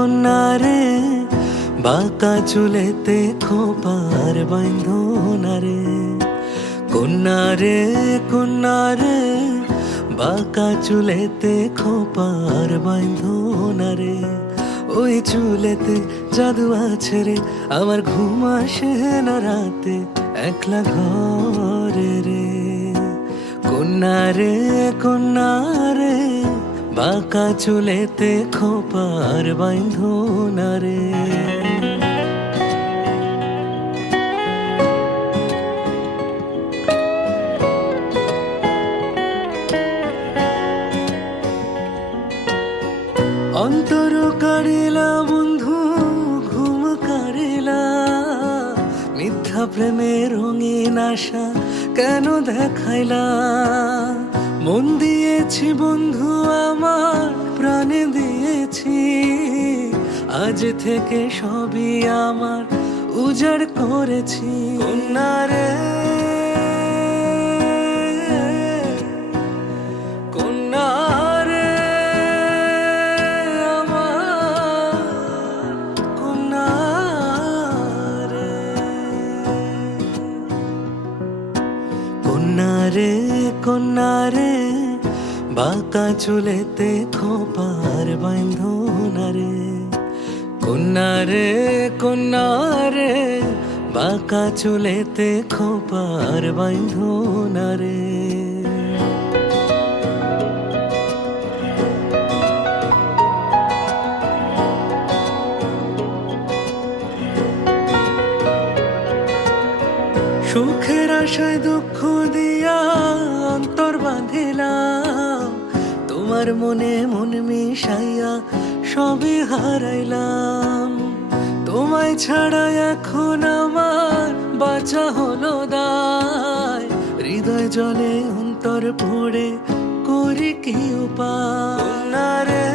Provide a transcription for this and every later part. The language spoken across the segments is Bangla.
কন্যারে বাঁকা চুলেতে খোপার বাঁধনারে, কন্যারে কন্যারে বাঁকা চুলেতে খোপার বাঁধনারে। ওই চুলেতে জাদু আছে রে, আমার ঘুম আসে না রাতে একলা ঘরে রে। কন্যারে কন্যারে বাঁকা চুলেতে খোপার বাঁধনারে। অন্তর কারিলা বন্ধু ঘুম কারিলা, মিথ্যা প্রেমের রঙিন আশা কেন দেখাইলা। মন দিয়েছি বন্ধু আমার প্রাণে দিয়েছি, আজ থেকে সবই আমার উজাড় করেছি। কন্যারে কন্যারে আমার কন্যারে, কন্যারে কন্যারে বাঁকা চুলেতে খোপার বাঁধনারে। কন্যারে কন্যারে বাঁকা চুলেতে খোপার বাঁধনারে। সুখের আশায় দুঃখ দিয়া অন্তর বাঁধিলাম, তোমার মনে মন মিশাইয়া সবই হারাইলাম। তোমায় ছাড়া এখন আমার বাঁচা হলো দায়, হৃদয় জলে অন্তর পড়ে করি কি উপায়। রে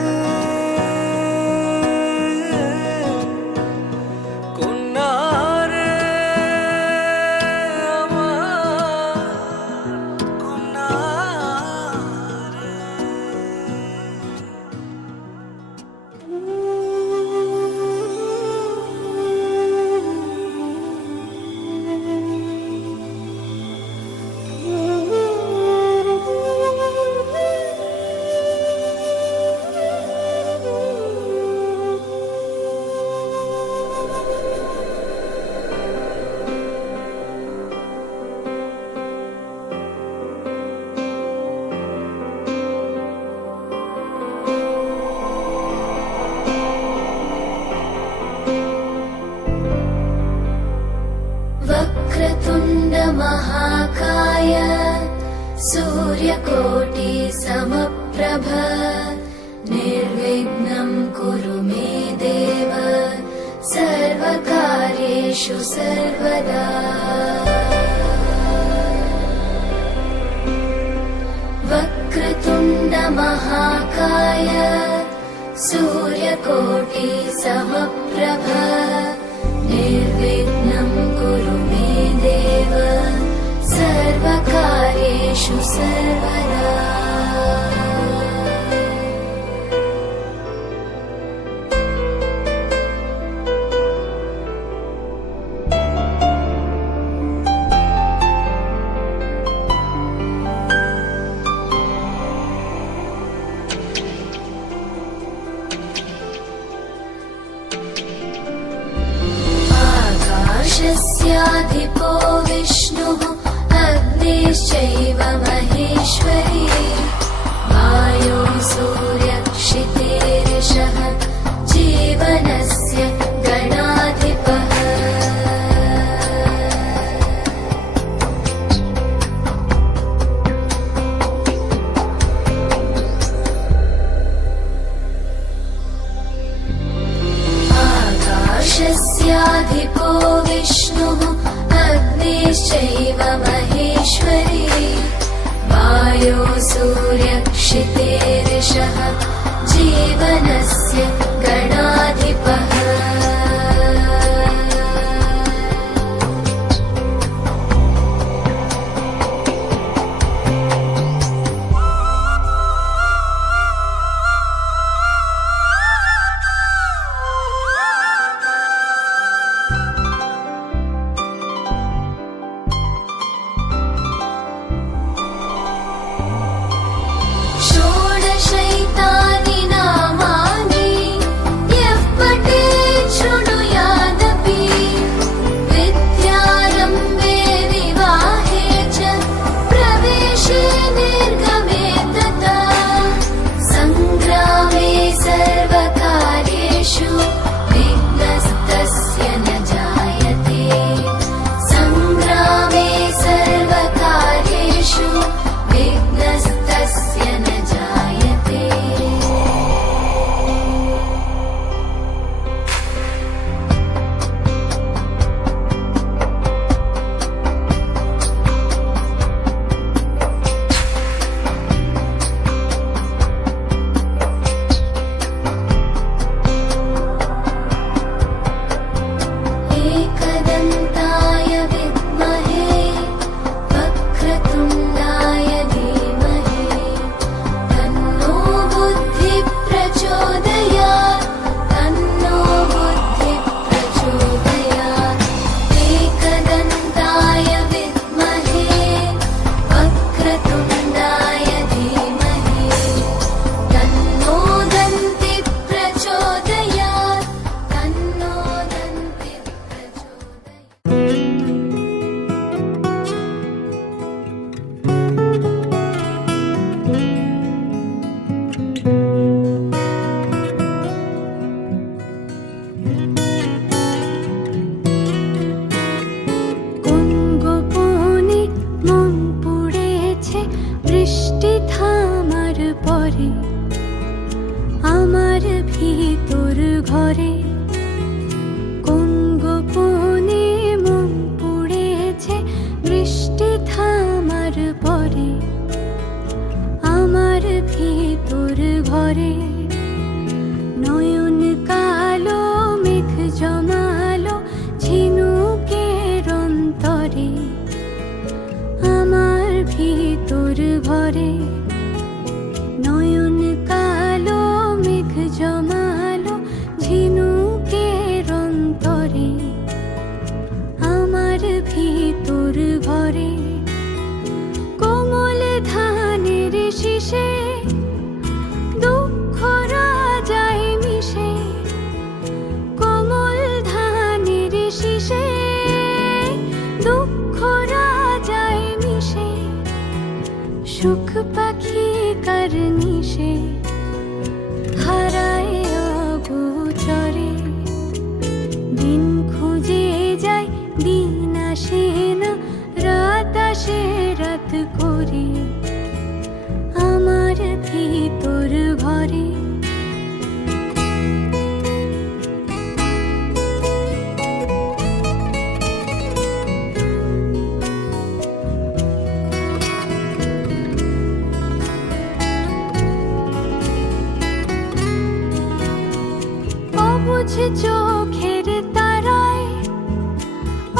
महाकाय सूर्यकोटि समप्रभ, निर्विघ्नं कुरु मे देव सर्वकार्येषु सर्वदा। वक्रतुण्ड महाकाय सूर्यकोटि समप्रभ, निर्विघ्नं कुरु मे देव सर्वकार्येषु सर्वदा। आकाशस्याधिपो विष्णुः अग्निश्चैव महेश्वरी, वायो सूर्यक्षितेरिषः जीवनस्य गणाधिपः। आकाशस्याधिपो विष्णुः अग्निश्चैव महेश्वरी, वायो सूर्यक्षितेरिषः जीवनस्य गणाधिपः। ভরে নয়ন কালো মেঘ জমালো ঝিনুকের অন্তরে আমার ভিতর ঘরে কোমল ধানের শীষে দুঃখ রাজায় মিশে কোমল ধানের শীষে দুঃখ রাজায় মিশে সুখ পাখি কার নিশে হারায় অগোচরে দিন খুঁজে যায় দিন আসে না রাত আসে রাত করে আমার ভিতর ঘরে অবুঝ চোখের তারায়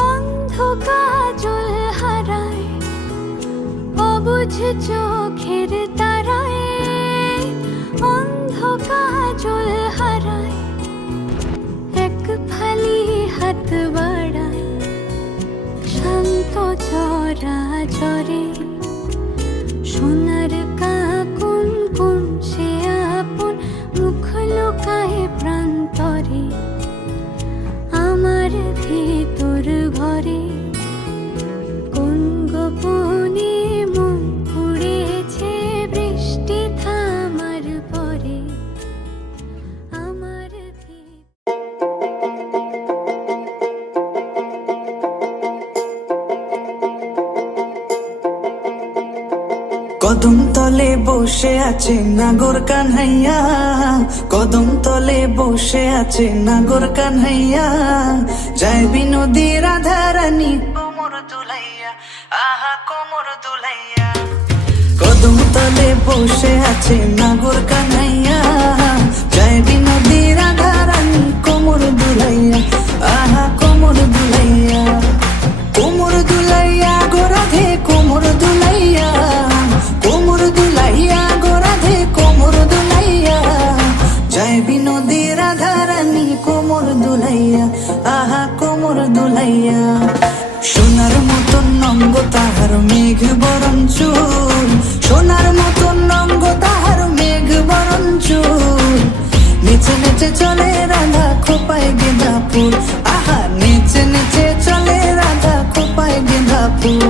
অন্ধ কাজল হারায় অবুঝ চোখের তারায় অন্ধ কাজল হারায় এক ফালি হাত বাড়ায় শান্ত চরা চরে সোনার কাকুন কোন সে আপন মুখ লুকায় প্রান্তরে আমার ভিতর ঘরে কোন গোপনে মন কুড়েছে বৃষ্টি থামার পরে আমার কদম তলে বসে আছে নাগর কানহাইয়া কদম তলে বসে আছে নাগর কানহাইয়া যায় বিনোদী রাধারানী কোমর দুলাইয়া আহা কোমর দুলাইয়া কদম তলে বসে আছে নাগর কানহাইয়া যায় বিনোদী রাধারানী কোমর দুলাইয়া আহা কোমর দুলাইয়া কোমর দুলাইয়া গোরাধে কোমর দুলাইয়া কোমর দুলাইয়া গোরাধে কোমর দুলাইয়া যায় বিনোদী রাধারানী কোমর দুলাইয়া আহা কোমর দুলাইয়া সোনার মতন নঙ্গ তাহার মেঘ বরণ চুল সোনার মতন নঙ্গ তাহার মেঘ বরণ চুল নেচে নেচে চলে রাধা খোপায় গেঁদা ফুল আহা নেচে নেচে চলে রাধা খোপায় গেঁদা ফুল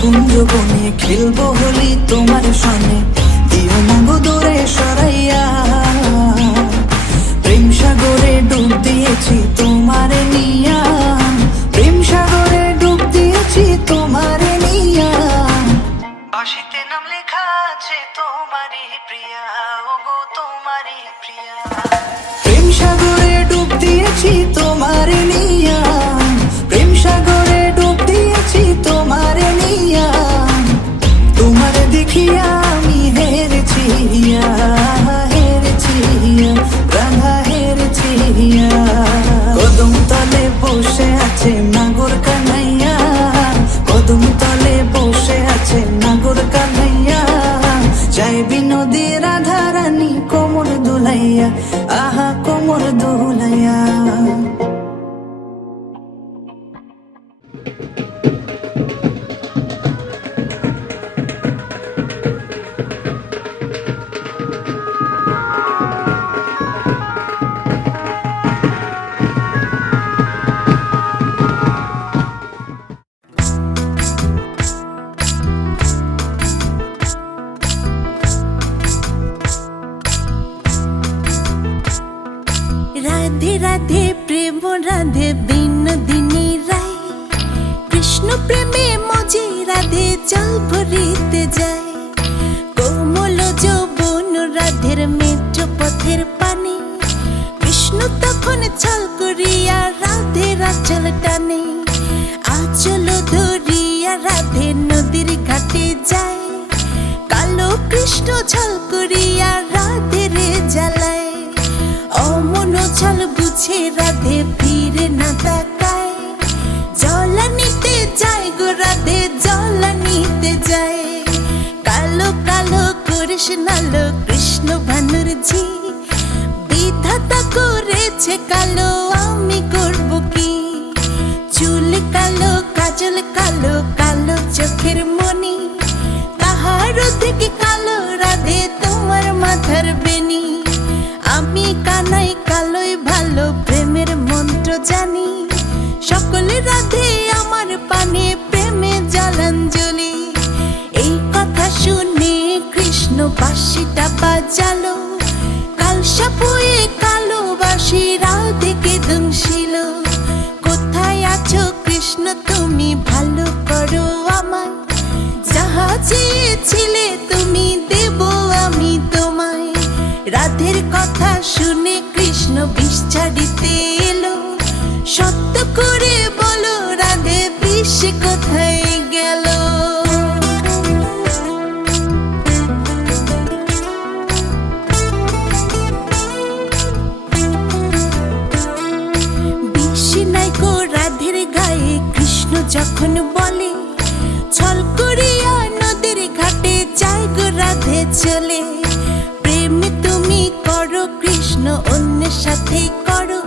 কুঞ্জ বনে খেলবো হোলি তোমার সনে দিও না গো দূরে সরাইয়া প্রেম সাগরে ডুব দিয়েছি তোমারে নিয়া প্রেম সাগরে ডুব দিয়েছি তোমারে নিয়া বাঁশিতে নাম লেখা আছে তোমারই প্রিয়া ও গো তোমারই প্রিয়া প্রেম সাগরে ডুব দিয়েছি তোমারে নিয়া প্রেম সাগরে ডুব দিয়েছি তোমারে নিয়া তোমারে দেখিয়া আমি হেরেছি হেরেছি রাধা হেরেছি কদম তলে বসে আছে নাগর কানাইয়া কদম তলে বসে আছে নাগর কানাইয়া যায় বিনোদী রাধারানী কোমর দুলাইয়া আহা কোমর দুলাইয়া রাধে রাধে প্রেম রাধে বিনোদিনী রায় কৃষ্ণ প্রেমে মজি রাধে জল ভরিতে যায় কোমল যৌবন রাধের মেঠো পথের পানে কৃষ্ণ তখন ছল করিয়া রাধের আঁচল টানে আঁচল ধরি ছল করিয়া রাধে রে জ্বালায়, অমন ছল বুঝে রাধে ফিরে না তাকায়। জলা নিতে যায় গো রাধে জলা নিতে যায়, কালো কালো করিস নালো কৃষ্ণ ভানুরজি, বিধাতা করেছে কালো আমি করব কি। চুল কালো কাজল কালো কালো চোখের মনি, তাহারও থেকে কালো রাধে তোমার মাথার বেনি। আমি কানাই কালোই ভালো প্রেমের মন্ত্র জানি, সকলে রাধে আমার পানে প্রেমে জলাঞ্জলি। এই কথা শুনে কৃষ্ণ বাঁশিটা বাজালো, কালসা বয়ে কালো বাঁশি রাধেকে দুংশিল। কোথায় আছো কৃষ্ণ তুমি ভালো করো আমায়, যাহা চেয়েছিলে তুমি দেব আমি তোমায়। রাধের কথা শুনে কৃষ্ণ বিষ ছাড়িতে এলো, সত্য করে বলো রাধে বিষ কোথায় গেল। বিষ নাই গো রাধের গায়ে কৃষ্ণ যখন বলে, ছল করিয়া নদীর ঘাটে যায় গো রাধে চলে। প্রেম তুমি করো কৃষ্ণ অন্যের সাথে করো,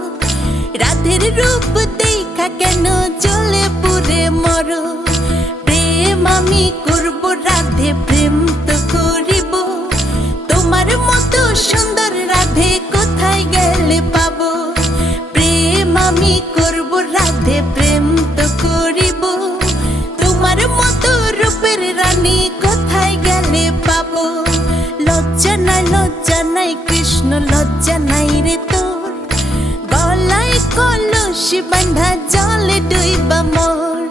রাধের রূপ দেখা কেন জ্বলে পুড়ে মরো। প্রেম আমি করব রাধে প্রেম তো করিব, তোমার মতো সুন্দর রাধে কোথায় গেলে পাবো। প্রেম আমি করব রাধে প্রেম তো করিব, তোমার মতো রূপের রানী কোথায় গেলে পাবো। লজ্জা নাই কৃষ্ণ লজ্জা নাই রে তোর, গলায় কলসি বাঁধা জলে ডুইবা মোর।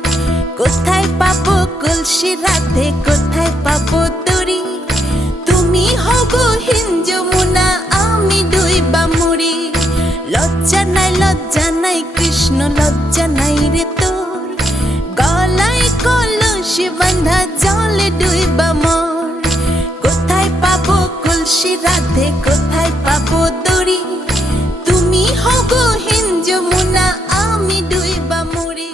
কোথায় পাবো কলসি রাধে কোথায় পাবো তরি, তুমি হব হিন যমুনা আমি ডুইবা মরি। লজ্জা নাই কৃষ্ণ লজ্জা নাই রে তোর, গলায় কলসি বাঁধা জলে ডুইবা মোর। কোথায় পাবো কলসি রাধে কোথায় পাবো দড়ি, তুমি হব হিন যমুনা আমি ডুইবা মরি।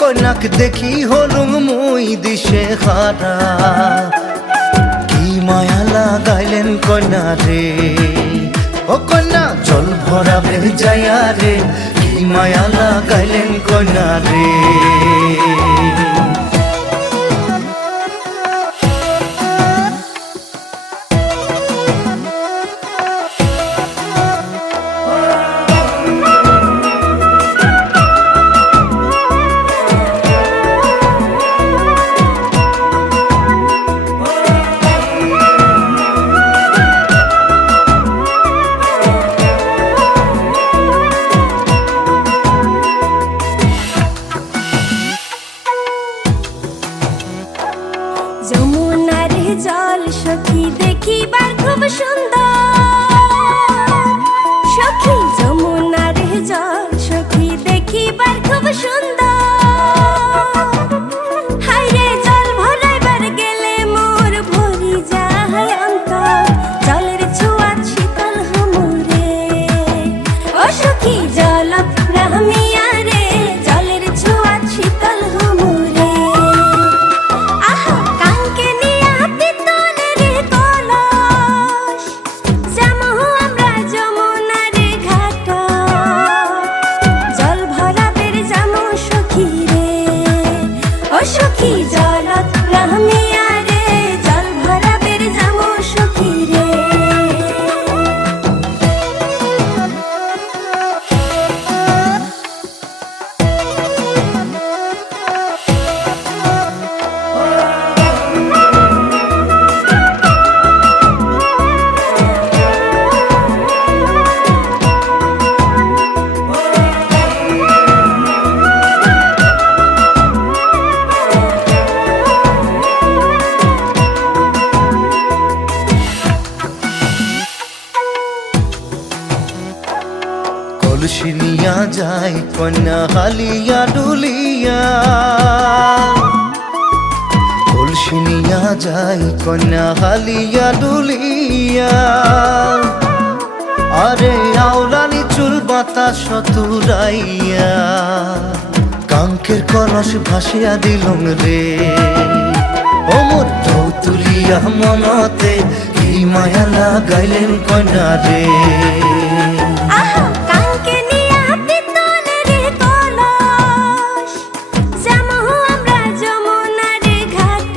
কন্যাক দেখি হলুম মুই দিশে হারা কি মায়া লাগাইলেন কন্যা রে ও কন্যা জল ভরা যাইয়া রে কি মায়া লাগাইলেন কন্যা রে যমুনার জল সখী দেখিবার খুব সুন্দর সখী যমুনার জল সখী দেখিবার খুব সুন্দর হায়রে জল ভরাইবার গেলে মোর ভরি যায় অন্তর জলের ছোঁয়া শীতল হমরে ও সখী জল নামিয়া রে জলের ছোঁয়া শীতল হমরে আহা কাঙ্কে নিয়া পিতলের কলস যামহু আমরা যমুনার ঘাট জল ভরাবের যামু সখী রে ও সখী জল নামিয়া রে জল ভরাবের যামু সখী রে কলসি নিয়া যায় কন্যা হালিয়া ডুলিয়া কলসি নিয়া যায় কন্যা হালিয়া ডুলিয়া আরে আওলানি চুল বাতাস তুরাইয়া কাঙ্কের কলস ভাসিয়া দিলুম রে ও মোর ঢৌ তুলিয়া মনতে কি মায়া লাগাইলেন কন্যা রে আহা কাঙ্কে নিয়া পিতলের কলস যামহু আমরা যমুনার ঘাট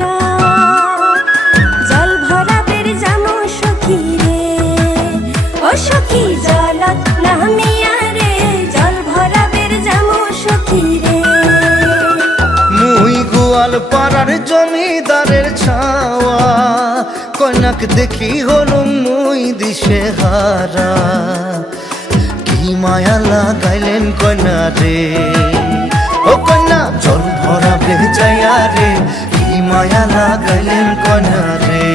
জল ভরাবের যামু সখী রে ও সখী জল নামিয়া রে জল ভরাবের যামু সখী রে মুই গোয়াল পাড়ার জমিদারের ছাওয়া কন্যাক দেখি হলুম মুই দিশে হারা কি মায়া লাগাইলেন কন্যা রে ও কন্যা জল ভরা যাইয়া রে কি মায়া লাগাইলেন কন্যা রে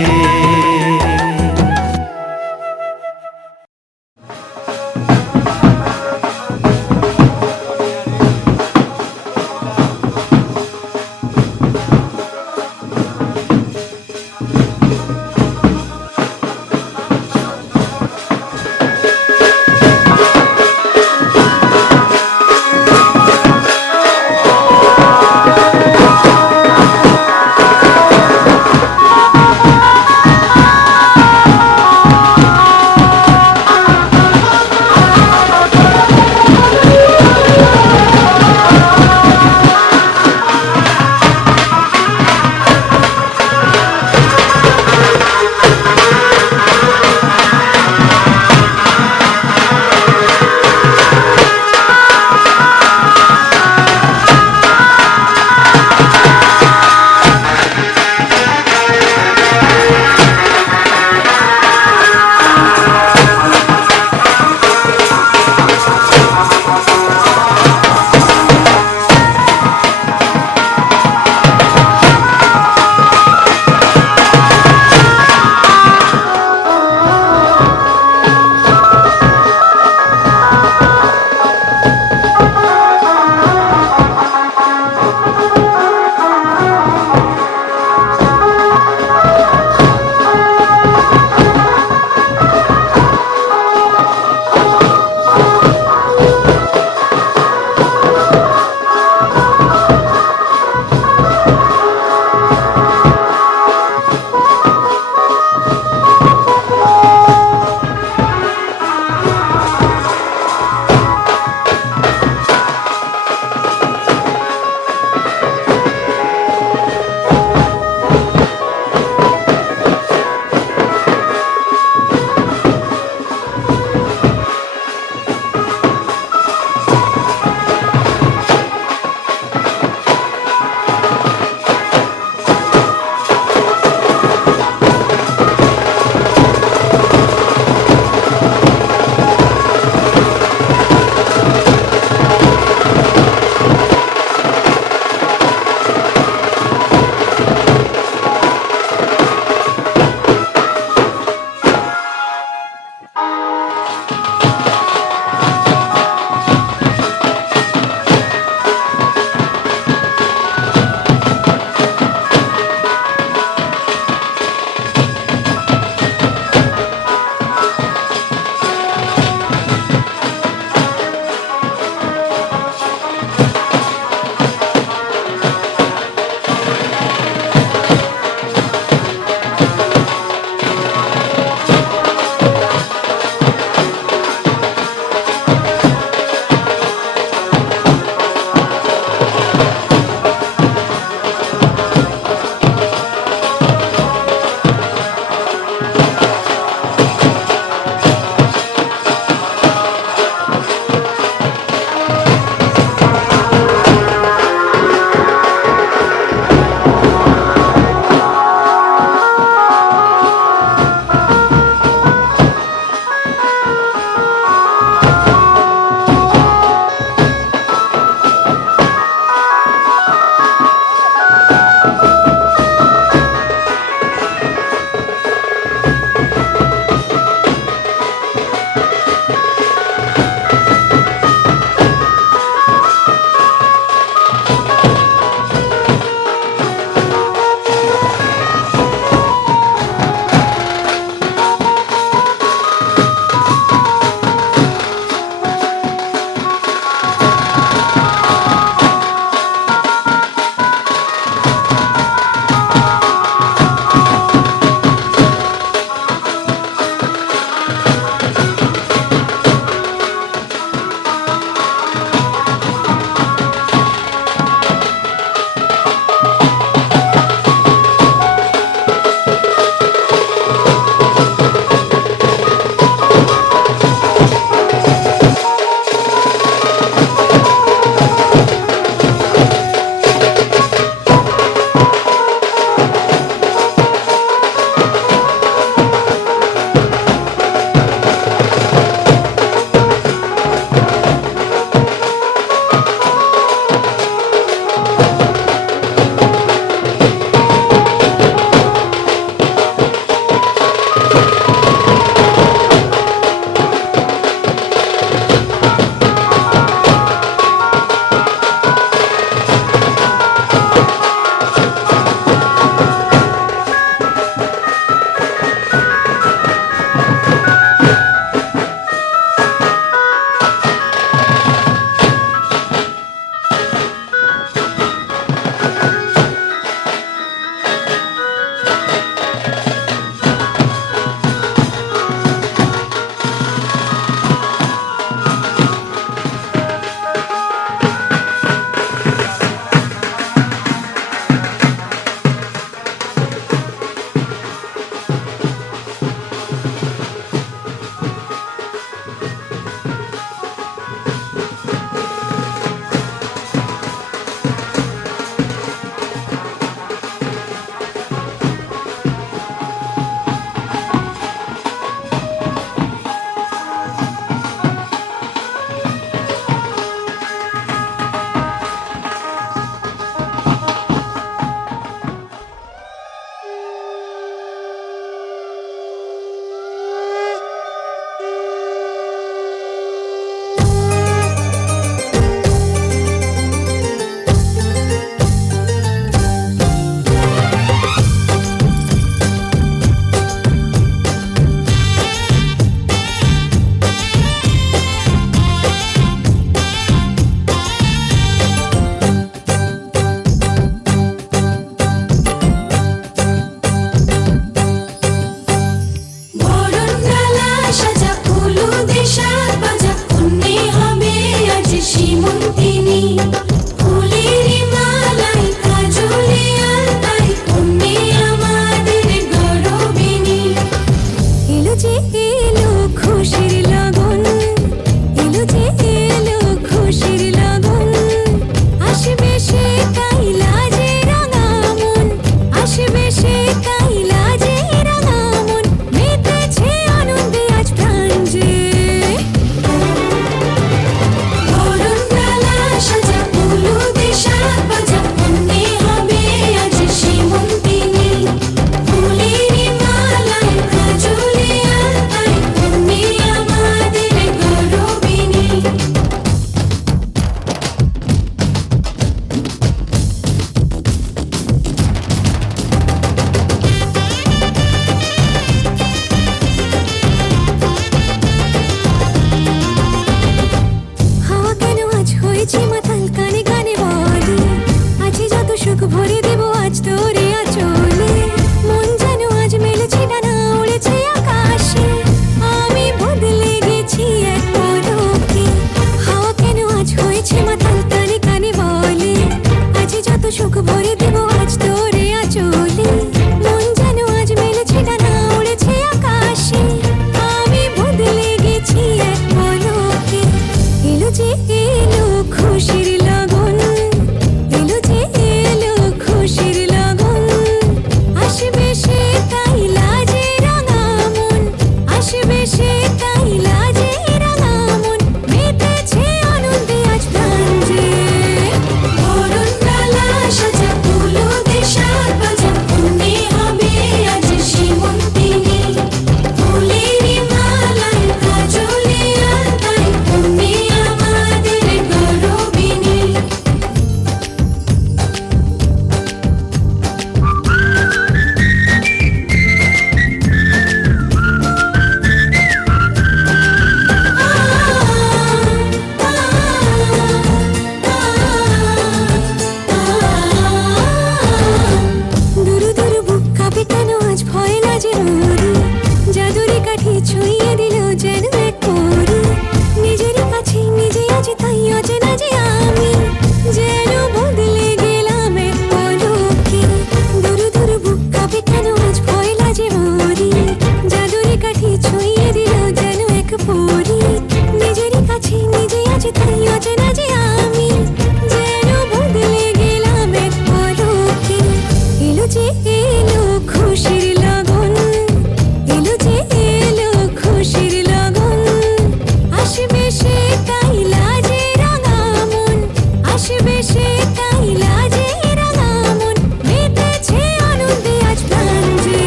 বেশে তাই লাজে রাঙা মন মেতেছে আনন্দে আজ প্রাণ যে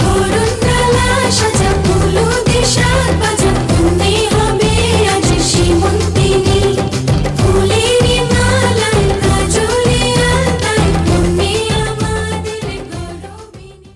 বরণ ডালা সাজা ফুলো দেশার বাজা তুমি হবে আজ সীমন্তিনী ফুলের মালায় কাজলে আলতায় তুমি আমাদের গৌরবিনী।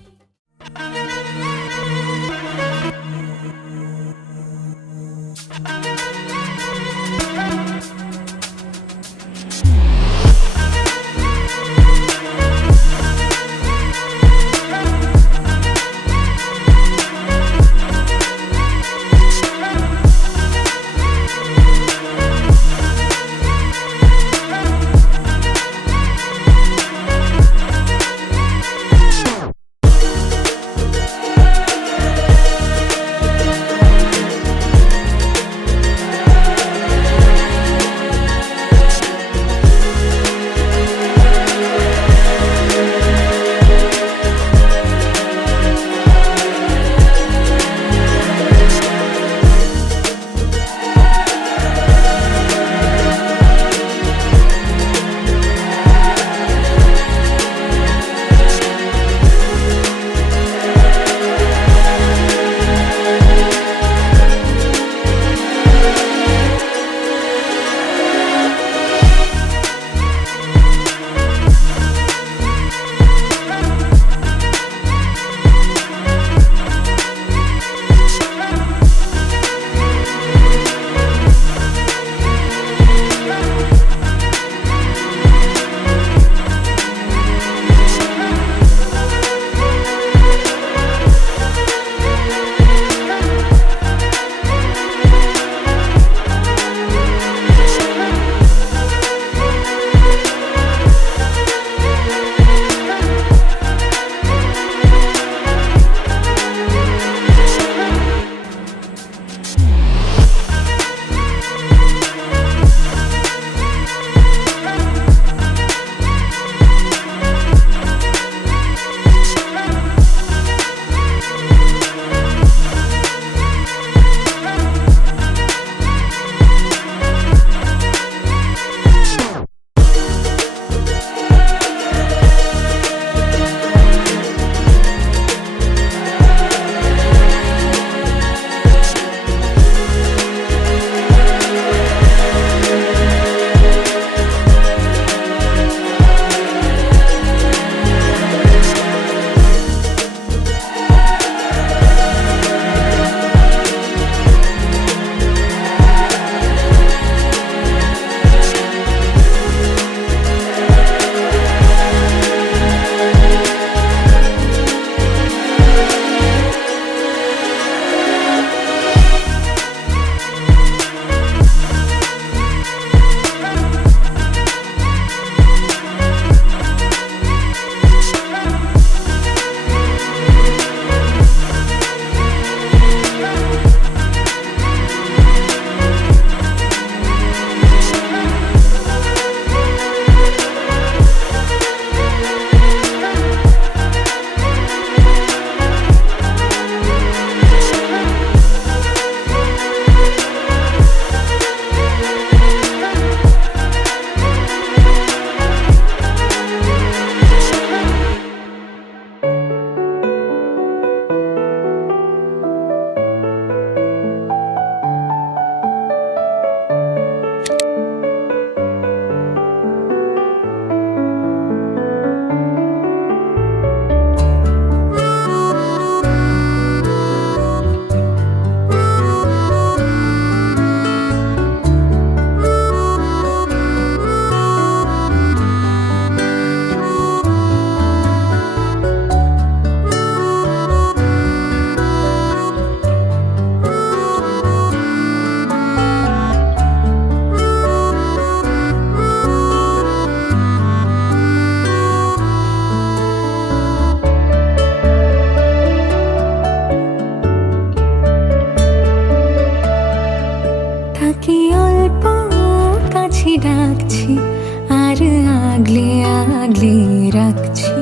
আগলে রাখছি,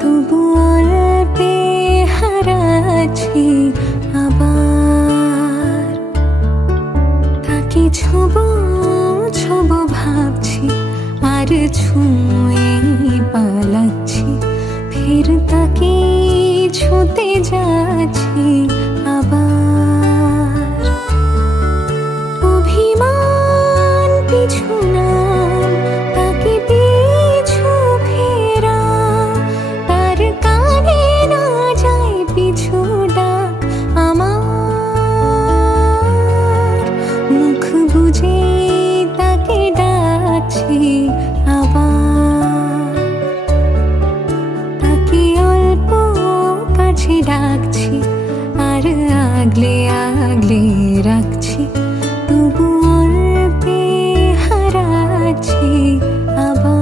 তবু অল্পে হারাচ্ছি আবার। তাকে ছোবো ছোবো ভাবছি, আর ছুঁয়ে পালাচ্ছি, ফের তাকে ছুঁতে যাচ্ছি আবার। অভিমান পিছু নাম, তাকে পিছু ফেরা, তার কানে না যায় পিছু ডাক আমার। মুখ বুঝে তাকে ডাকছি আবার, তাকে অল্প কাছে ডাকছি আর আগলে আগলে রাখছি, তবু অল্পে হারাচ্ছি আবার।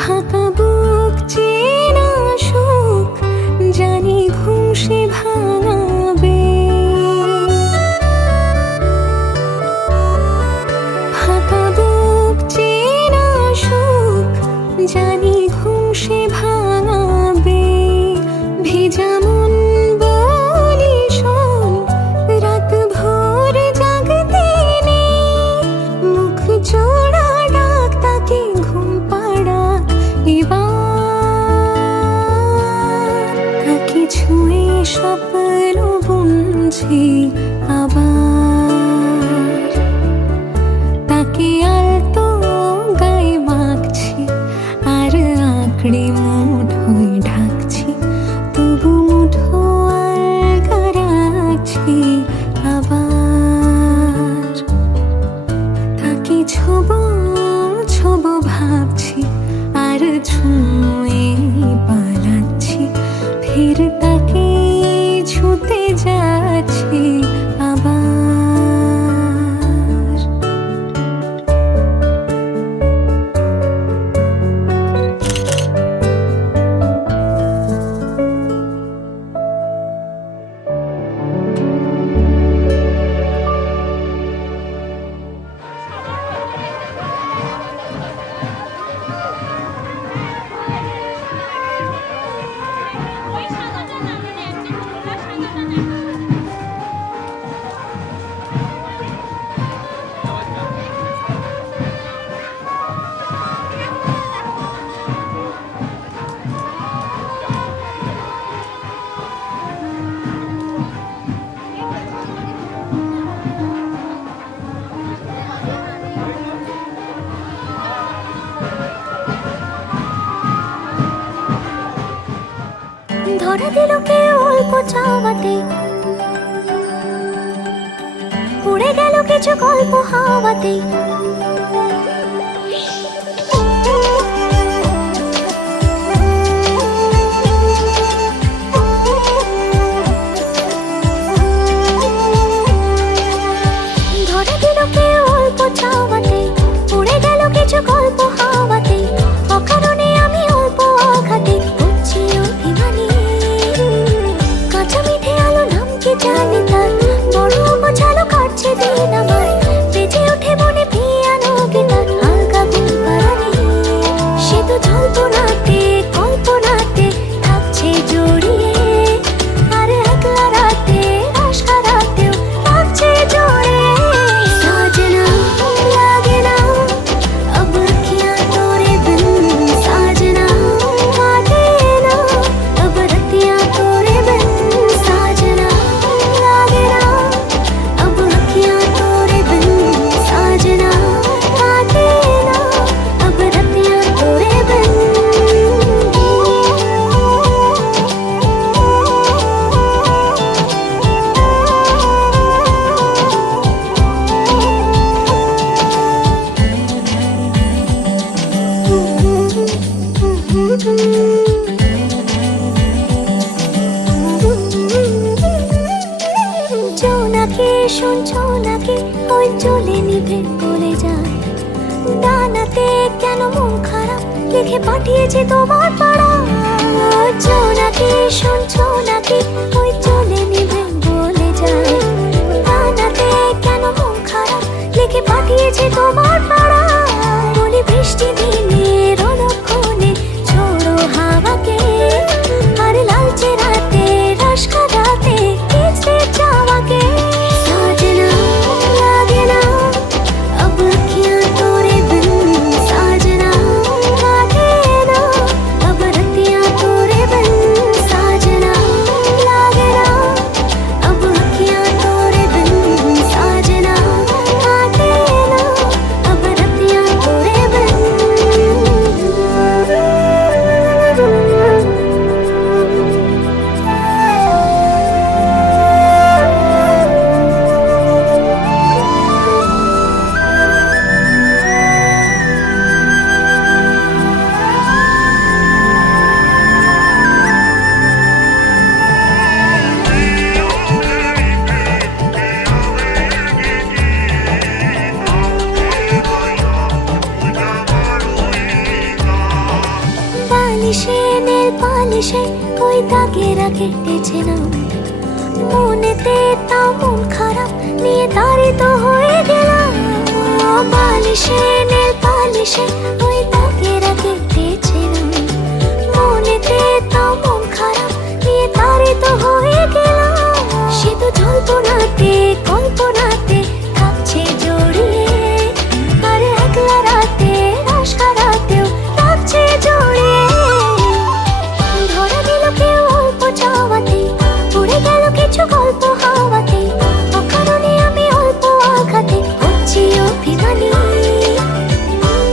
ফাঁকা বুক চেনা সুখ জানি ঘুম সে ভাঙাবে, ফাঁকা বুক চেনা সুখ জানি ঘুম সে ভাঙাবে। ভেজা মন বলি শোন, রাত ভোর জাগতে নেই, মুখ জোড়া ডাক তাকে ঘুম পাড়া এবার। তাকে ছুঁয়ে স্বপ্ন বুনছি আবার, তাকে আলতো গায়ে মাখছি আর আঁকড়ে মুঠোয় ঢাকছি, তবু মুঠো আলগা রাখছি আবার। তাকে ছোবো ছোবো ভাবছি আর ছুঁয়ে পালাচ্ছি, ফের তাকে ছুঁতে যাচ্ছি আবার। ধরা দিল কে অল্প চাওয়াতে, উড়ে গেল কিছু গল্প হাওয়াতে। ধরা দিল কে অল্প চাওয়াতে, উড়ে গেল কিছু গল্প হাওয়াতে। অকারণে আমি অল্প আঘাতে হচ্ছি অভিমানী, কাঁচা মিঠে আলো নাম কি জানি তার, বড় গোছালো কাটছে দিন আমার। বেজে ওঠে মনে পিয়ানো গিটার, হালকা ঘুম পাড়ানি। সে তো জল্পনাতে কল্পনাতে থাকছে জড়িয়ে, আর একলা রাতে আশকা রাতেও থাকছে জড়িয়ে। সাজনা লাগে না अब अखियां तोरे बिन, साजना काटे ना अब रतियां तोरे बिन। साजना लागे ना अब अखियां तोरे बिन, साजना काटे ना अब रतियां तोरे बिन। জোনাকি শুনছো নাকি ওই চলে নিভে বলে যায়, ডানাতে কেন মন খারাপ লিখে পাঠিয়েছি তোমার পাড়া। এসেছে তোমার পাড়া বলি বৃষ্টি দিনের অলক্ষণে ছোড়ো হাওয়াকে আর লালচে রাতে রস কাটাতে কিসে চাওয়াকে সাজনা লাগে না अब अखियां तोरे बिन साजना लागे ना अब रतियां तोरे बिन साजना लागे ना अब अखियां तोरे बिन साजना लागे ना अब रतियां तोरे बिन পালিশে নীল পালিশে ওই দাগেরা কেটেছে না মনেতে তা মন খারাপ নিয়ে তাড়িত হয়ে গেলাম পালিশে নীল পালিশে ওই দাগেরা কেটেছে না মনেতে তা মন খারাপ নিয়ে তাড়িত হয়ে গেলাম সে তো জল্পনাতে কল্পনাতে থাকছে জড়িয়ে আর একলা রাতে রস কাটাতেও থাকছে জড়িয়ে ধরা দিল কেউ অল্প চাওয়াতে উড়ে গেল কিছু গল্প হাওয়াতে অকারণে আমি অল্প আঘাতে হচ্ছি অভিমানী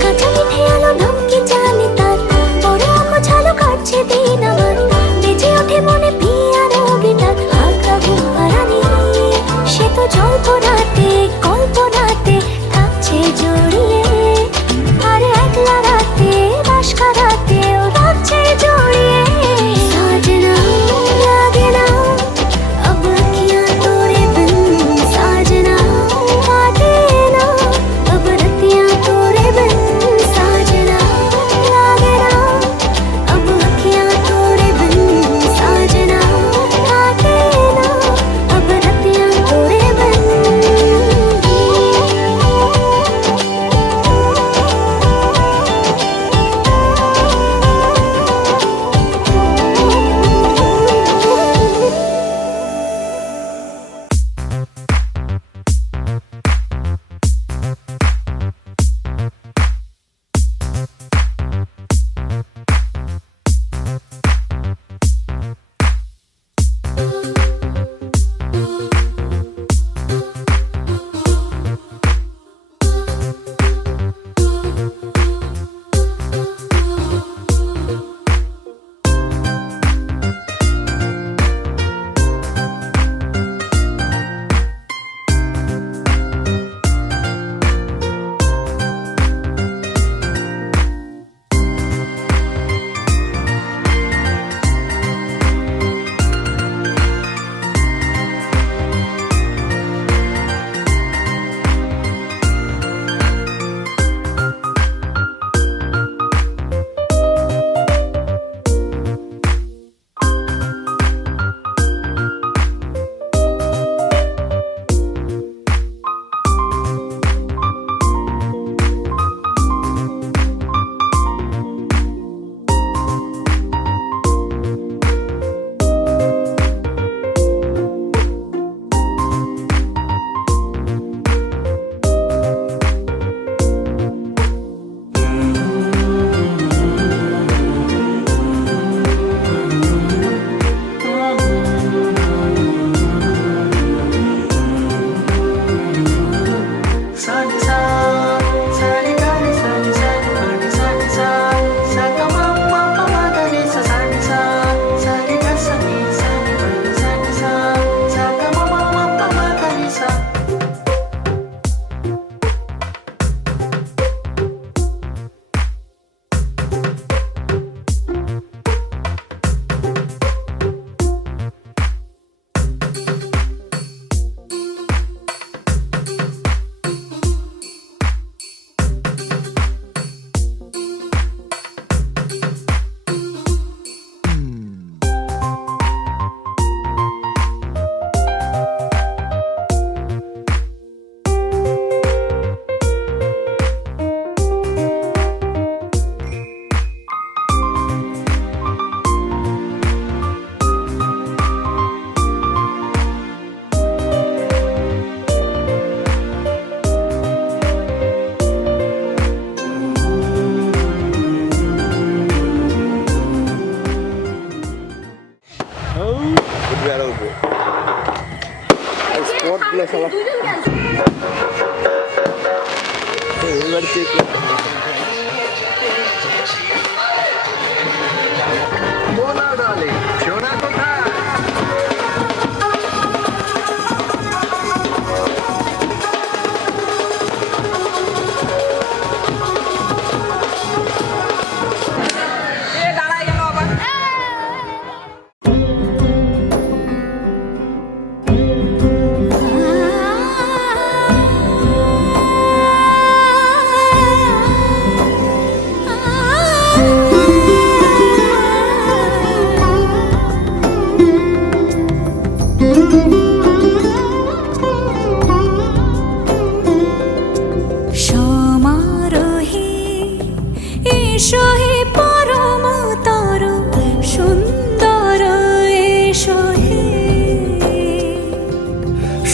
কাঁচা মিঠে আলো ধমকি জানি তার বড় অগোছালো কাটছে দিন আমার উঠবে আর উঠবে স্পট গুলো সব এবার চেক মোনা ডালি সোনা কোথায় সমারোহে এসো হে পরমতর সুন্দর এসো হে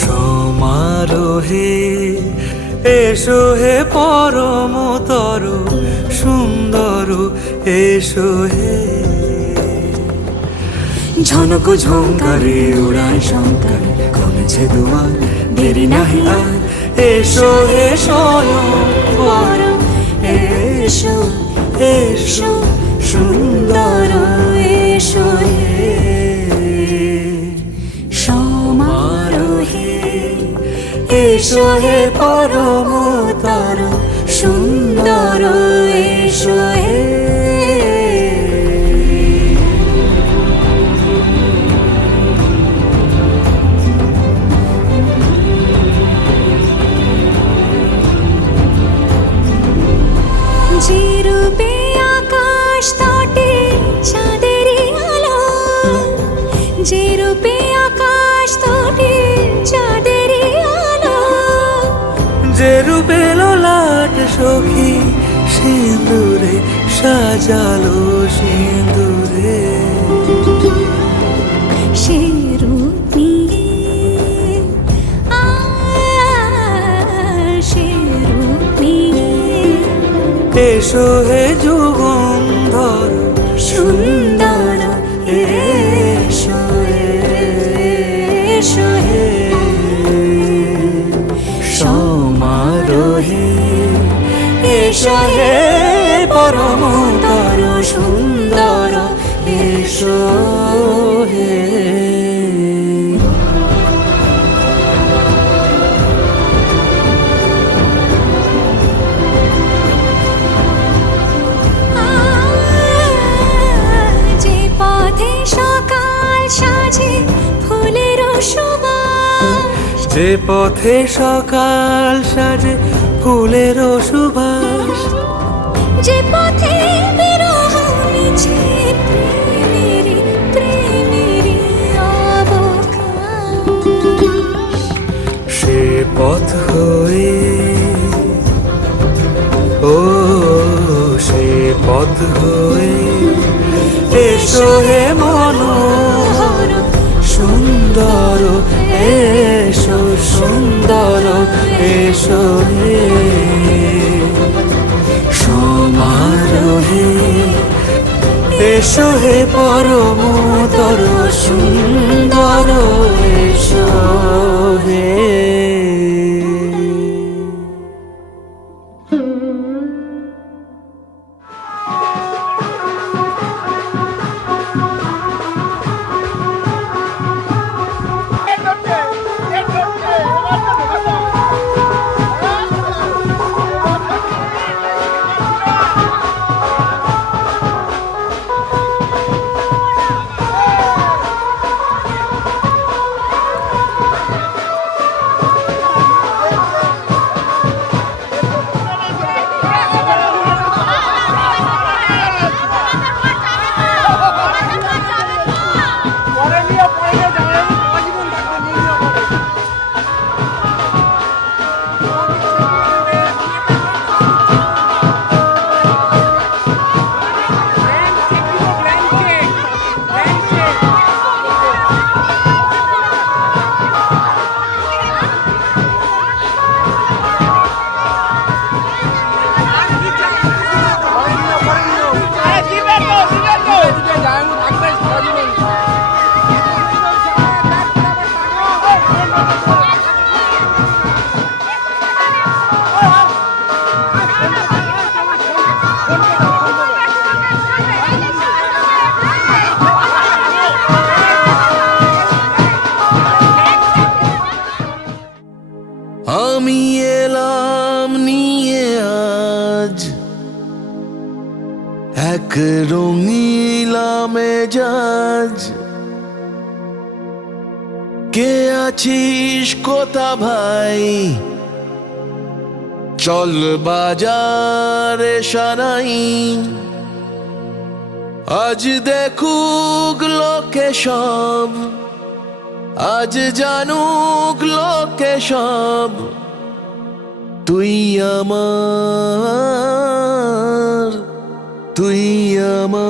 সমারোহে এসো হে পরমতর সুন্দর এসো হে ঝনক ঝঙ্কারে উড়ায় শঙ্কার কমেছে দুয়ার দেরি নাহি আর এসো হে স্বয়ং বর এসো এসো সুন্দর এসো হে সমারোহে এসো হে পরমতর সুন্দর এসো হে যে রূপে আকাশ তটে চাঁদেরই আলো যে রূপে আকাশ তটে চাঁদেরই আলো যে রূপে ললাট সখী সিঁদুরে সাজালো সিঁদুরে সে রূপ নিয়ে সে রূপ নিয়ে এসো হে যুগন্ধর সুন্দর এসো এসো হে সমারোহে এসো হে পরমতর সুন্দর এসো হে যে পথে সকাল সাজে ফুলের সুবাস যে পথে সকাল সাজে ফুলের সুবাস যে পথে বিরহ মিছে প্রেমেরই প্রেমেরই অবকাশ সে পথ হয়ে ও সে পথ হয়ে এসো হে মনোহর সুন্দর এসো সুন্দর এসো হে সমারোহে এসো হে পরমতর সুন্দর এসো হে হোক রঙিলা মেজাজ, কে আছিস কোথা ভাই, চল বাজারে সারাই, আজ দেখুক লোকে সব, আজ জানুক লোকে সব, তুই আমার, তুই আমার।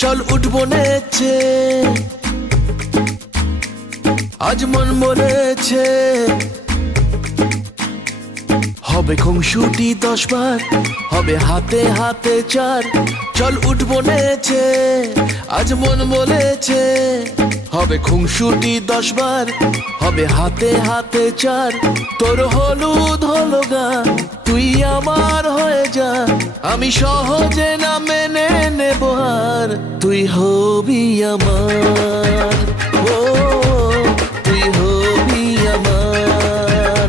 চল উঠবো নেচে, আজ মন বলেছে, হবে খুংসুটি 10 বার, হবে হাতে হাতে 4, চল উঠবো নেচে, আজ মন বলেছে, হবে খুংসুটি 10 বার, হবে হাতে হাতে 4, তোর হলুদ হলো গা, তুই আমার হয়ে যা, আমি সহজে না মেনে নেব আর, তুই হবি আমার, ও তুই হবি আমার,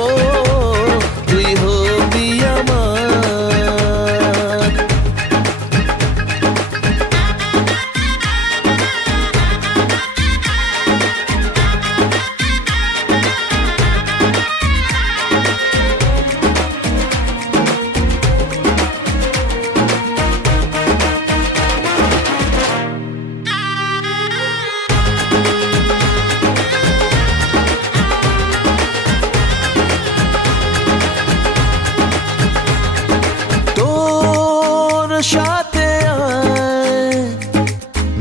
ও তুই হবি আমার। সাথে আয়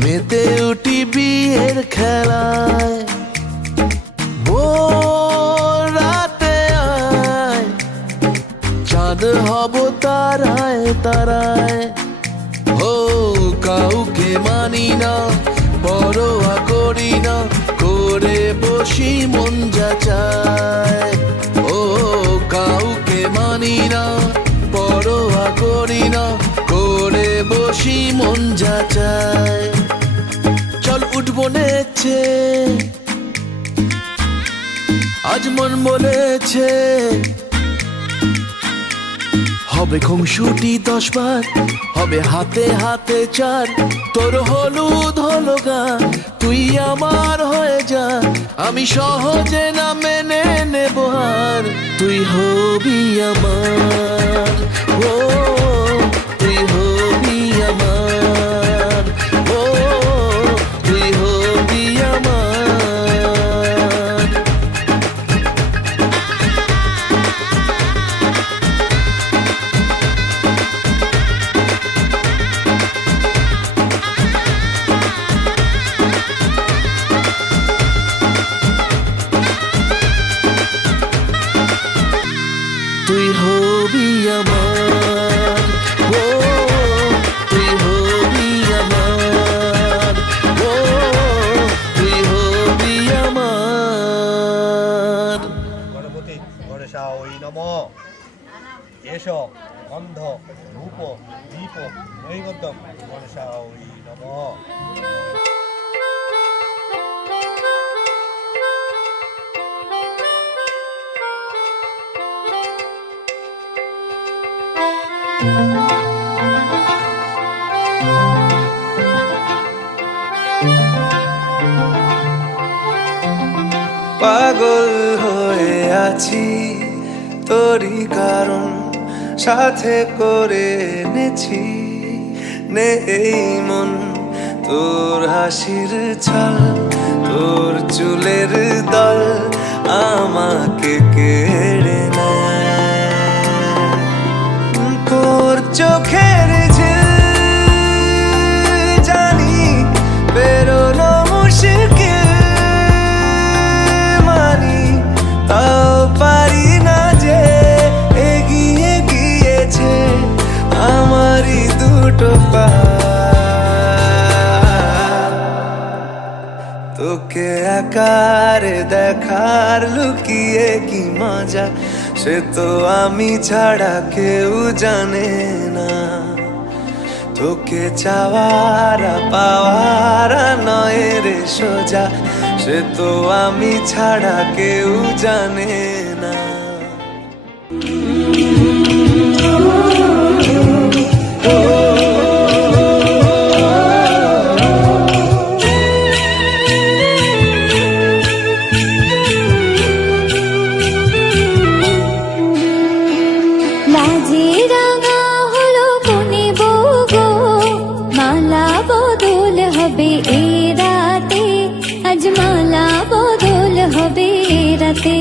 মেতে উঠি বিয়ের খেলায়, ভোর রাতে আয় চাঁদ হব তারায় তারায়, ও কাউকে মানি না পরোয়া করি না, করে বসি মন যা চায়, ও কাউকে মানি না পরোয়া করি না, করে বসি মন যা চায়, চল উঠবো নেচে, আজ মন বলেছে, হবে খুংসুটি 10 বার, হবে হাতে হাতে 4, তোর হলুদ হলো গা, তুই আমার হয়ে যা, আমি সহজে না মেনে নেব আর, তুই হবি আমার, ও তুই হবি আমার, ও তুই হবি আমার। তুই হবি আমার, ও তুই হবি আমার, ও তুই হবি আমার। গণপতি গণেশা ওই নম, এস গন্ধ ধূপ দীপ নৈবেদ্যম গণেশা ওই নম। পাগল হয়ে আছি তোরই কারণ, সাথে করে এনেছি নে এই মন, তোর হাসির ছল, তোর চুলের দল আমাকে কেড়ে নেয়, তোর চোখের ঝিল জানি বেরোনো মুশকিল, মানি তাও পারি না যে এগিয়ে গিয়েছে আমারই দুটো পা, তোকে আকার দেখার লুকিয়ে কি মজা, সে তো আমি ছাড়া কেউ জানে না, তোকে চাওয়ার পাওয়ার নয় রে সোজা, সে তো আমি ছাড়া কেউ জানে না। লাজে রাঙা হলো কোনে বউ গো, মালা বদল হবে এ রাতে, আজ মালা বদল হবে এ রাতে।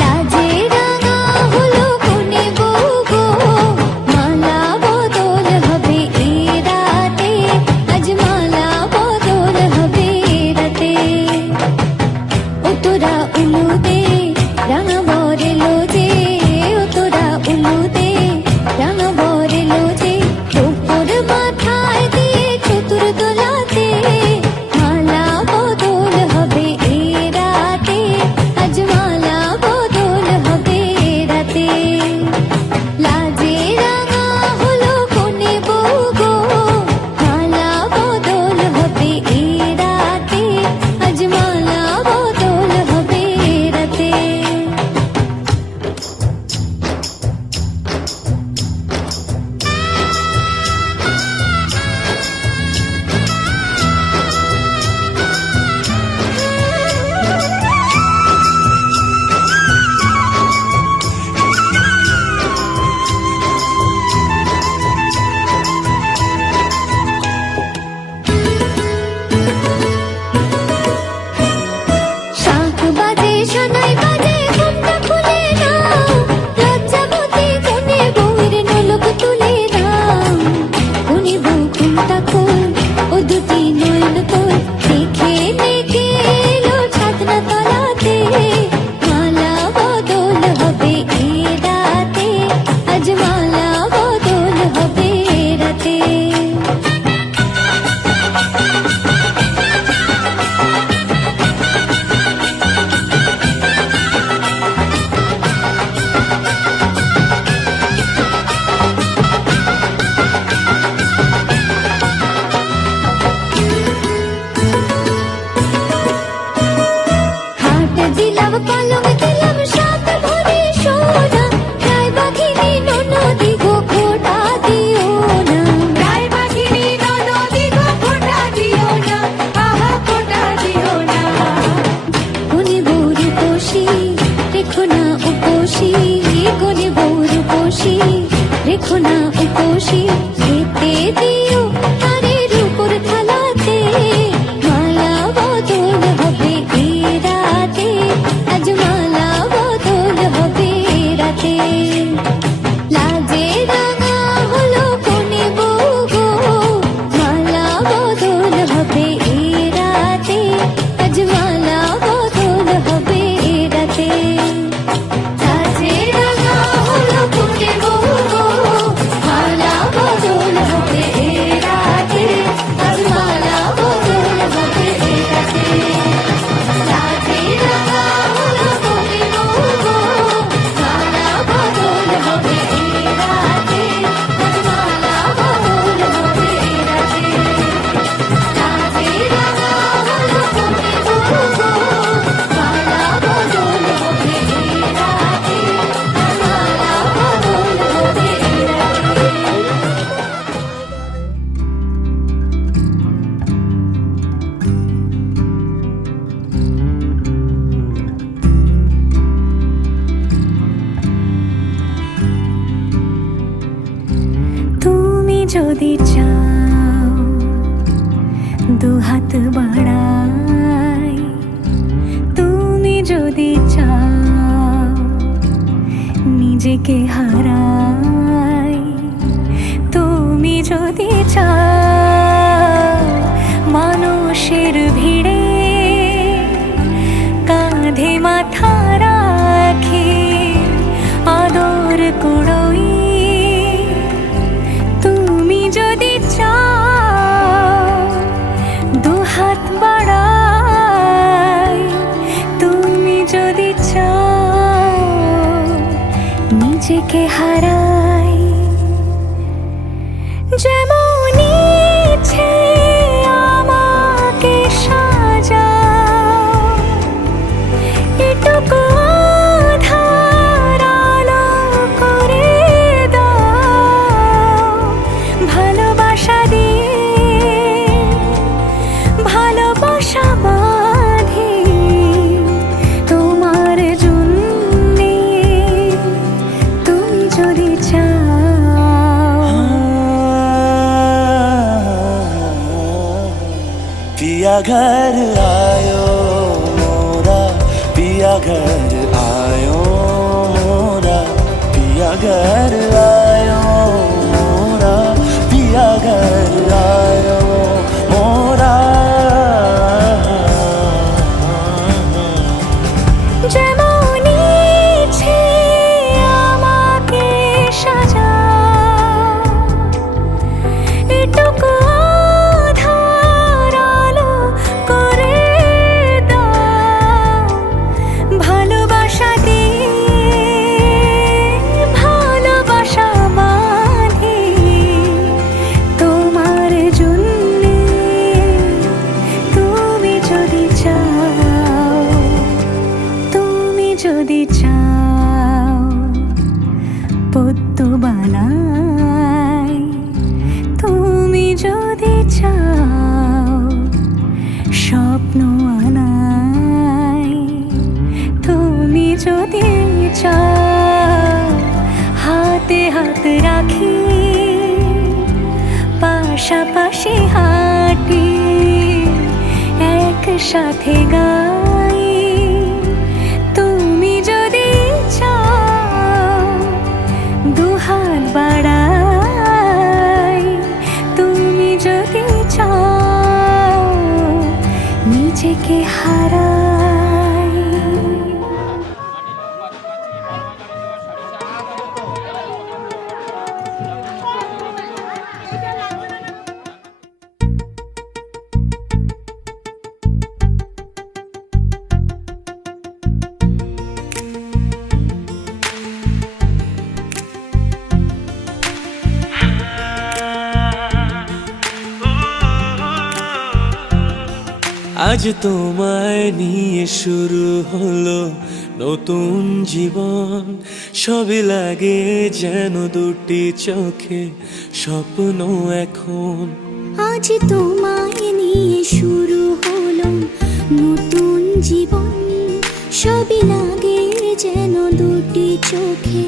লাজে রাঙা হলো কোনে বউ গো, মালা বদল হবে এ রাতে, আজ মালা বদল হবে এ রাতে। ও তোরা উলু দে রাঙা বরে লোজে, ও তোরা উলু দে রাঙা বরে লোজে, উপর মাথায় দিয়ে চতুর দোলাতে, মালা বদল হবে এ রাতে, আজ মালা বদল হবে এ রাতে। লাজে রাঙা হলো কোনে বউ গো, মালা বদল হবে এ রাতে, আজ মালা বদল হবে এ রাতে। শাঁখ বাজে শোনাই বাজে ঘুমটা খুলে নাও, লজ্জাবতী কোনে বউয়ের নোলক তুলে নাও। কোনে বউ ঘুমটা খোল, ও দুটি নয়ন তোল, দেখে নেকে এলো ছাদনা তলাতে, মালা বদল হবে এ রাতে, আজ মালা বদল হবে এ রাতে। হাট দিলাম পালং দিলাম সাত ভরি সোনা, রায় বাঘিনী ননদি গো খোটা দিও না, রায় বাঘিনী ননদি গো খোটা দিও না, আহা খোটা দিও না। কোনে বউ রূপসী রেখো না উপসী, কোনে বউ রূপসী রেখো না উপসী, খেতে দিও তারে রূপর থালাতে, মালা বদল হবে এ রাতে, আজ মালা বদল হবে এ রাতে। লাজে রাঙা হলো কোনে বউ গো, মালা বদল হবে এ রাতে, আজ মালা বদল হবে এ রাতে। লাজে রাঙা হলো কোনে বউ গো, মালা বদল হবে এ রাতে, আজ মালা বদল হবে এ রাতে। লাজে রাঙা হলো কোনে বউ গো, মালা বদল হবে এ রাতে, আজ মালা বদল হবে এ রাতে। লাজে রাঙা হলো কোনে বউ গো, মালা বদল হবে এ রাতে, আজ মালা বদল হবে এ রাতে। তুমি যদি চাও দুহাত বাড়াই, তুমি যদি চাও নিজেকে হারাই, তুমি যদি চাও মানুষের ভিড়ে কাঁধে মাথা রাখি আদর কুড়োই, তুমি যদি চাও দুহাত বাড়াই, তুমি নিজেকে হারাই যেমন ইচ্ছে আমাকে সাজাও এটুকু আধার আলো করে দাও ভালোবাসা দিয়ে ভালোবাসা বাঁধি তোমার জন্যে তুমি যদি চাও पिया घर आयो मोरा पिया घर आयो मोरा पिया घर आयो मोरा पिया घर आयो मोरा যেমন ইচ্ছে আমাকে সাজাও এটুকু আধার আলো করে দাও ভালোবাসা দিয়ে ভালোবাসা বাঁধি তোমার জন্যে তুমি যদি চাও তুমি যদি চাও পদ্ম বানাই তুমি যদি চাও স্বপ্ন আনাই তুমি যদি চাও হাতে হাত রাখি পাশাপাশি হাঁটি একসাথে গাই তুমি যদি চাও দুহাত বাড়াই তুমি যদি চাও নিজেকে হারাই আজ তোমায় নিয়ে শুরু হলো নতুন জীবন সবই লাগে যেন দুটি চোখে স্বপ্ন এখন আজ তোমায় নিয়ে শুরু হলো নতুন জীবন সবই লাগে যেন দুটি চোখে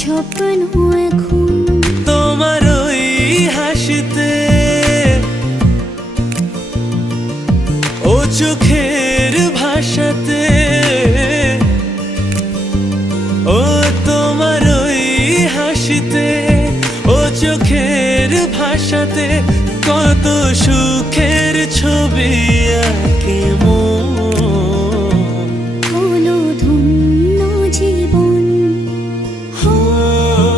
স্বপ্ন এখন তোমার ওই হাসিতে ও চোখের ভাষাতে ও তোমার ওই হাসিতে ও চোখের ভাষাতে কত সুখের ছবি আঁকে মন হলো ধন্য জীবন হলো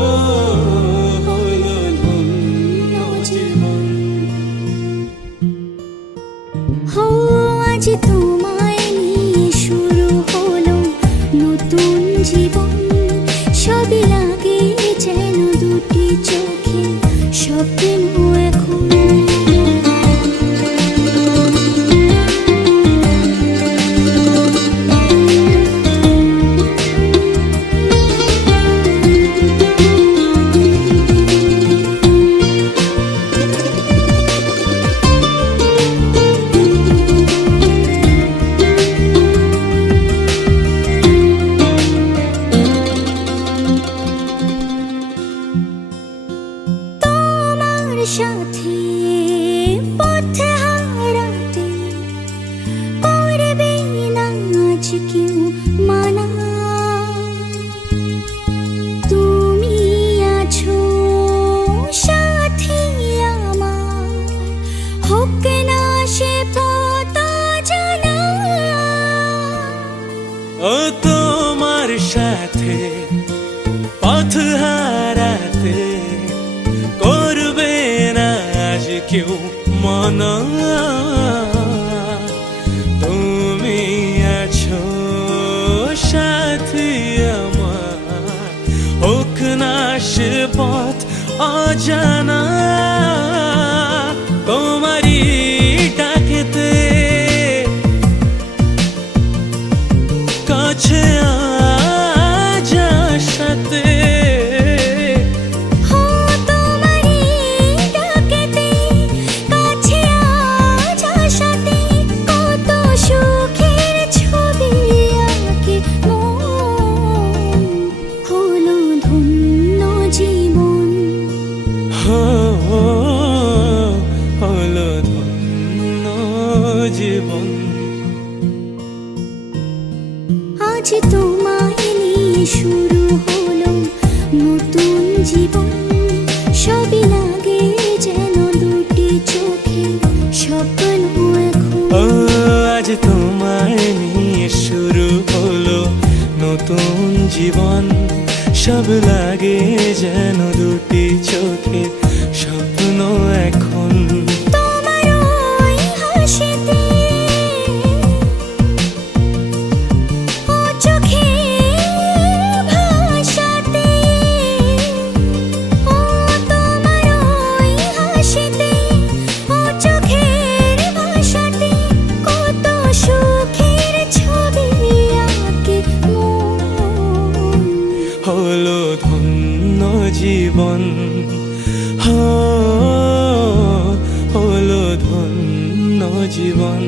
ধন্য জীবন হো আজ তোমায় নিয়ে শুরু হলো নতুন জীবন সবই লাগে যেন দুটি চোখে স্বপ্ন এখন সাথে পথে হারাতে করবে না আজ কেউ মানা তুমি আছো সাথী আমার হোক না সে পথ জানা ও তোমার সাথে পথ হারাতে করবে না আজ কেউ মনা তুমি আছো সাথী আমার হোক না অজানা তোমারই ডাকেতে কাছে আজ আশাতে হো তোমারই ডাকেতে কাছে আজ আশাতে কত সুখের ছবি আঁকে মন হলো ধন্য জীবন হলো ধন্য জীবন আজ তোমায় নিয়ে শুরু হলো নতুন জীবন সবই লাগে যেন দুটি চোখে স্বপ্ন এখন আজ তোমায় নিয়ে শুরু হলো নতুন জীবন সব লাগে যেন দুটি চোখে স্বপ্ন এখন তোমার ওই হাসিতে ও চোখে ভাষাতে ও তোমার ওই হাসিতে ও চোখের ভাষাতে কত সুখের ছবি আঁকে মন হলো ধন্য জীবন হলো ধন্য জীবন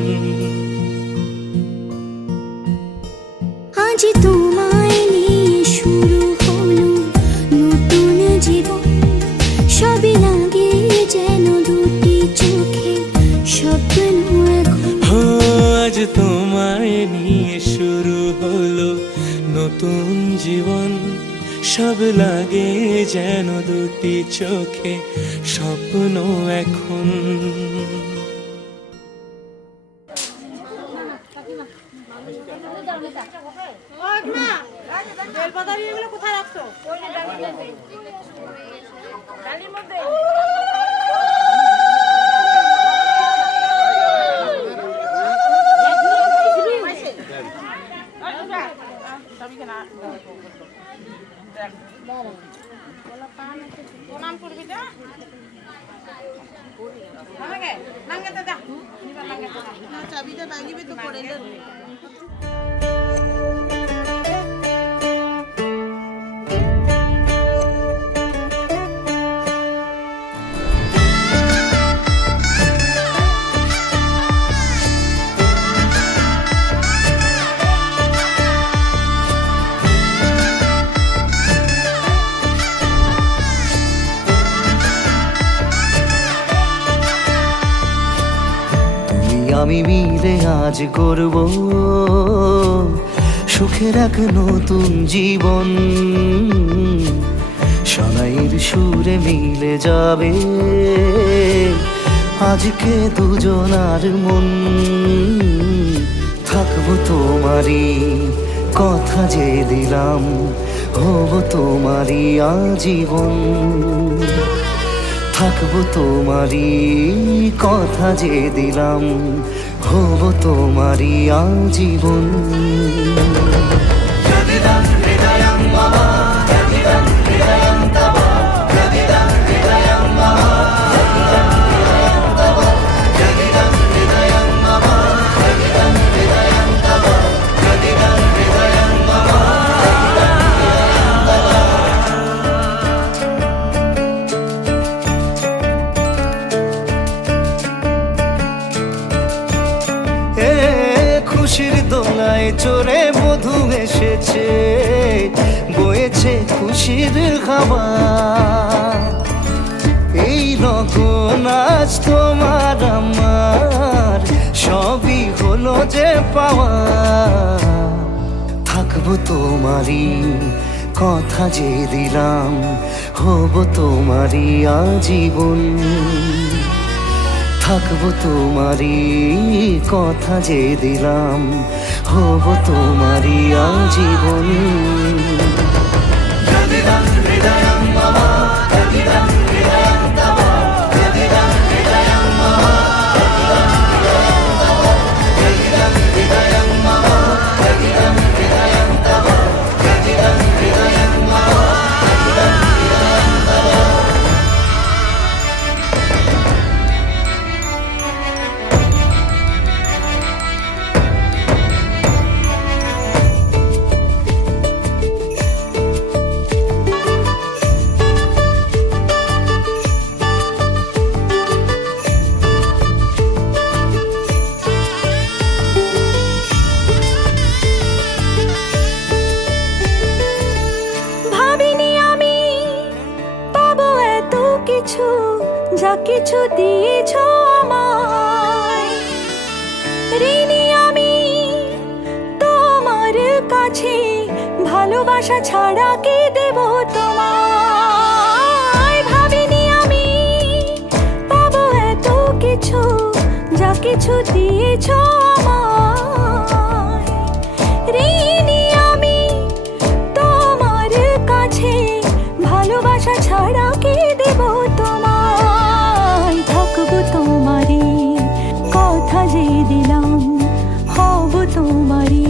আজ তোমায় নিয়ে শুরু হলো নতুন জীবন সবই লাগে যেন দুটি চোখে স্বপ্ন এখন আজ তোমায় নিয়ে শুরু হলো নতুন জীবন সব লাগে যেন দুটি চোখে স্বপ্ন এখন আমি মিলে আজ গড়ব সুখের এক নতুন জীবন শোনাইয়ের সুরে মিলে যাবে আজকে দুজনার মন থাকবো তোমারই কথা যে দিলাম হব তোমারই আজীবন থাকবো তোমারই কথা যে দিলাম হব তোমারই আজীবন খুশির দোলায় চড়ে মধু এসেছে বয়েছে খুশির হাওয়া এই রকম আজ তোমার আমার সবই হলো যে পাওয়া থাকবো তোমারই কথা যে দিলাম হব তোমারই আজীবন থাকবো তোমারই কথা যে দিলাম হব তোমারই আজীবন যা কিছু দিয়েছ আমায়, ঋণী আমি তোমার কাছে, ভালোবাসা ছাড়া কি দেব তোমায়। ভাবিনি আমি পাবো এত কিছু, যা কিছু দিয়েছ আমায়, ঋণী আমি তোমার কাছে, ভালোবাসা ছাড়া কি দেব তোমায়। থাকবো তোমারই কথা যে দিলাম, হব তোমারই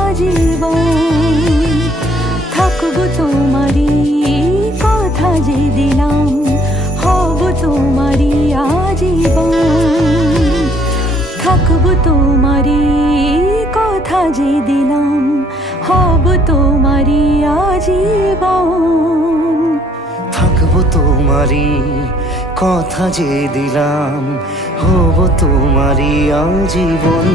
আজীবন। থাকবো তোমারই কথা যে দিলাম, হব তোমারই আজীবন। থাকবো তোমারই কথা যে দিলাম, হব তোমারই আজীবন। থাকবো তোমারই কথা যে দিলাম, হব তোমারই আজীবন।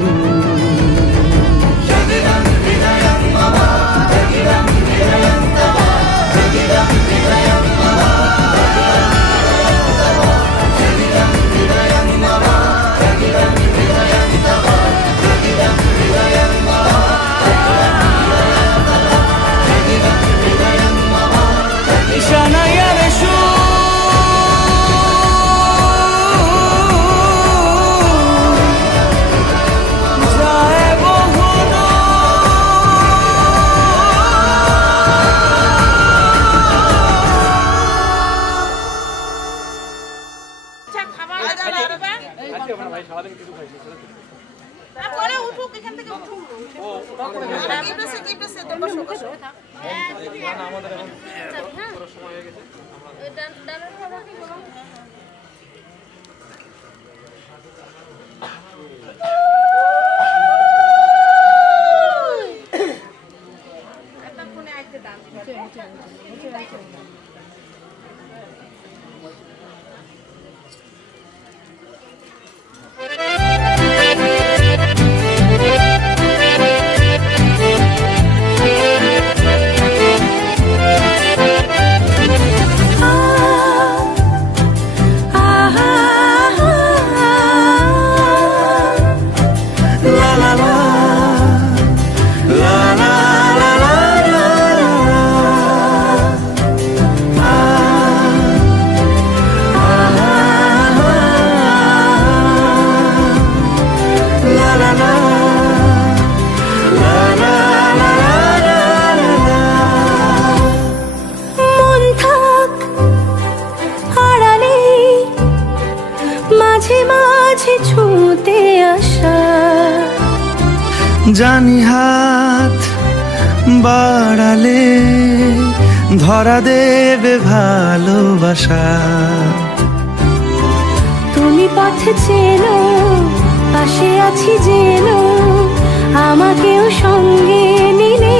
জানি হাত বাড়ালে ধরা দেবে ভালোবাসা। তুমি পথ চেনো, পাশে আছি জেনো, আমাকেও সঙ্গে নিলে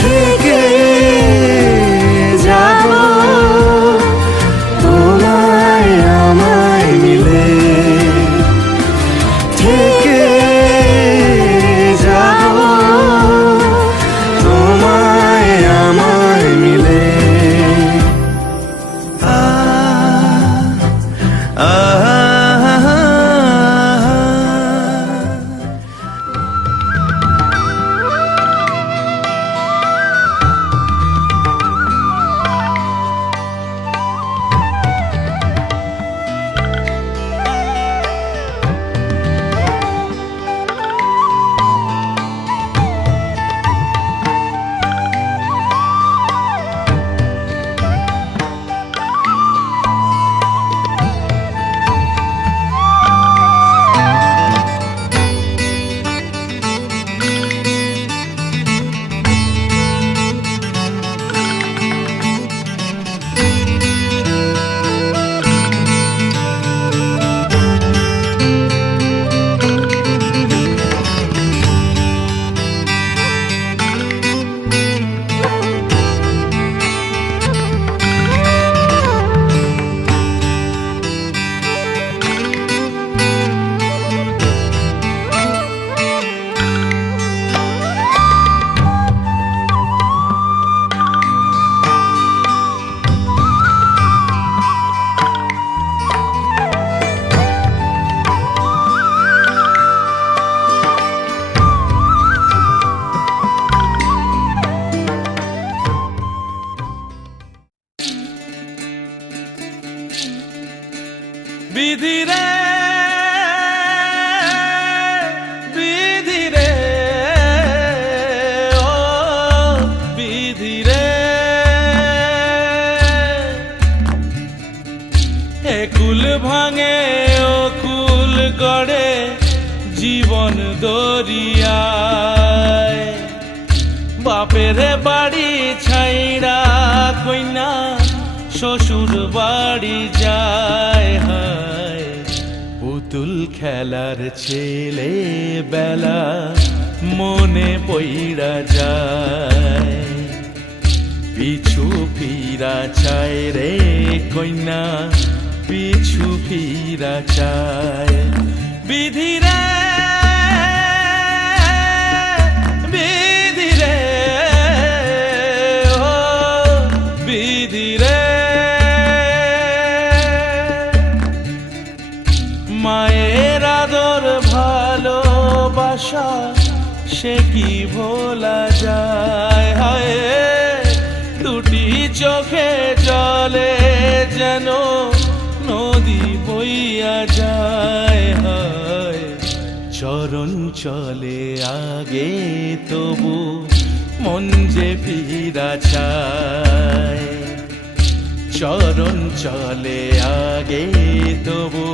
থেকে যাব তোমায় আমায় মিলে। থেকে যাব তোমায় আমায় মিলে। বিধিরে বিধিরে ও বিধিরে একুল ভাঙে ও কুল গড়ে জীবন দরিয়ায় বাপের বাড়ি ছাইড়া কইনা শ্বশুর বাড়ি যায় হায় পুতুল খেলার ছেলে বেলা মনে পইড়া যায় পিছু ফিরা চায় রে কইনা পিছু ফিরা চায় বিধিরে বিধিরে ও বিধিরে মায়ের আদর ভালোবাসা সে কি ভোলা যায় হায় দুটি চোখে জলে যেন নদী বইয়া যায় হায় চরণ চলে আগে তবু মন যে ফিরা চায় চরণ চলে আগে তবু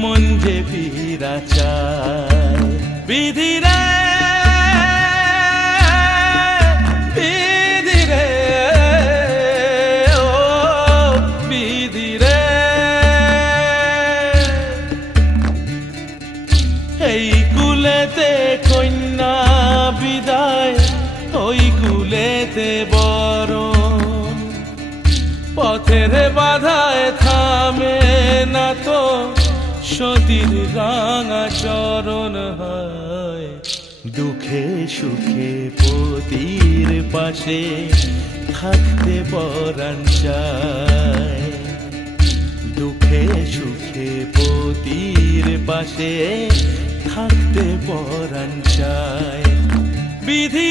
মন যে ফিরা চায় বিধিরে বিধিরে ও বিধিরে এই কুলেতে কন্যা বিদায় ওই কুলেতে বরণ পথের বাধায় থামে না তো সতীর রাঙা চরণ হয় দুঃখে সুখে পতির পাশে থাকতে পরাণ চায় দুঃখে সুখে পতির পাশে থাকতে পরাণ চায় বিধি